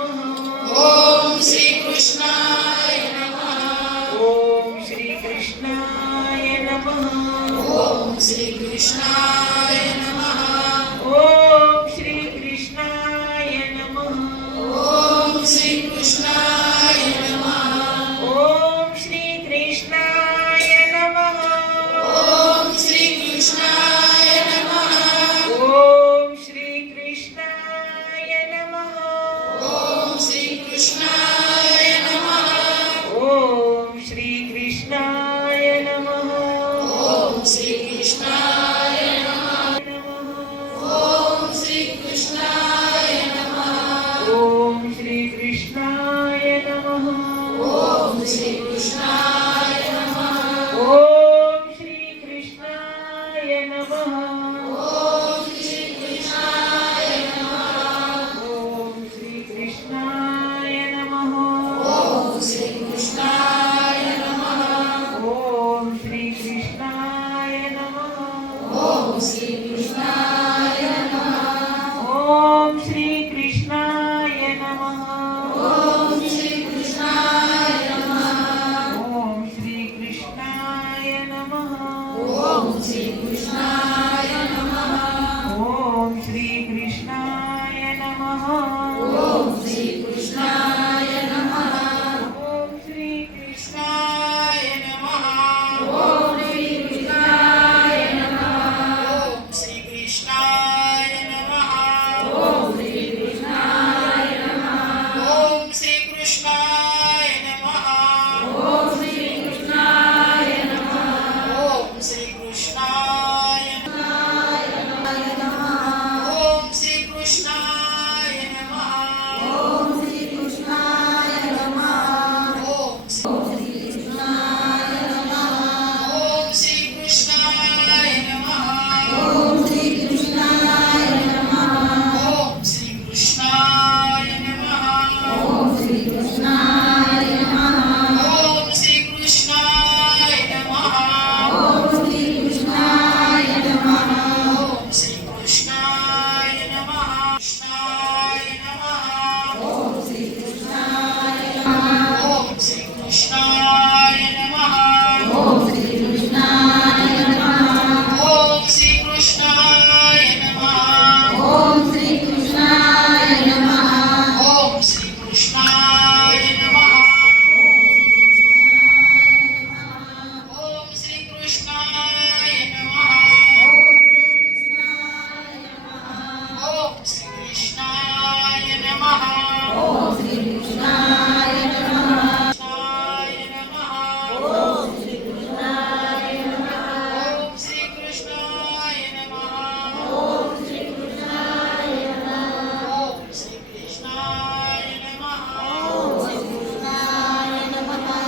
ओम श्री कृष्णाय ओम श्री कृष्णाय नमः। ओम श्री कृष्णाय नमः। Krishna.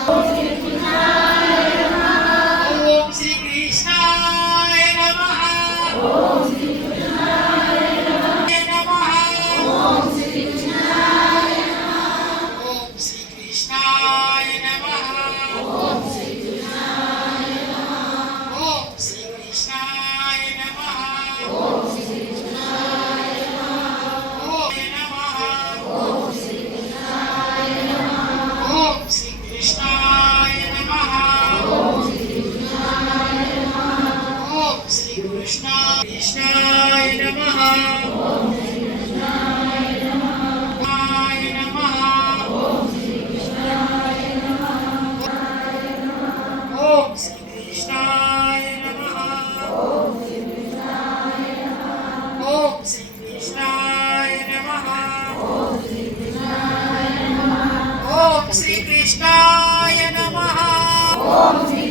아. Om Sri Krishna Namaha Om Sri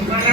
Gracias.